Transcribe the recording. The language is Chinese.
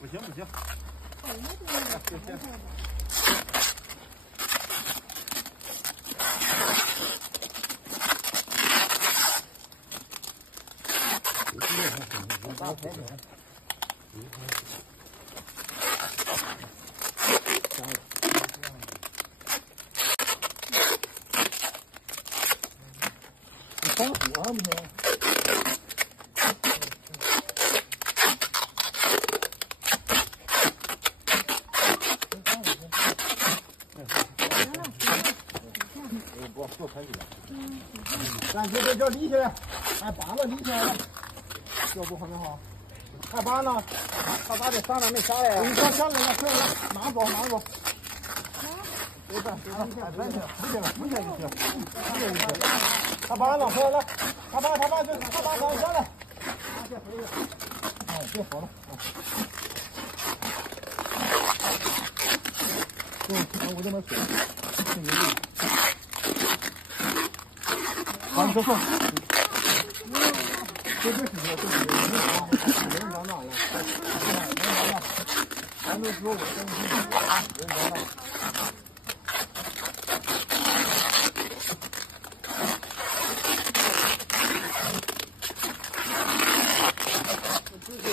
不行不行。防火不行。 多开一点。咱这立起来，按把子立起来了，要不很好。看把呢，他把这上面没下来。你说下来了，下来了，拿走拿走。别动，别动，不行不行。他把呢，回来，他把上下来。哎，别跑了。我这边水，好，你说。这是人长大了，咱都说我真是人长大。这个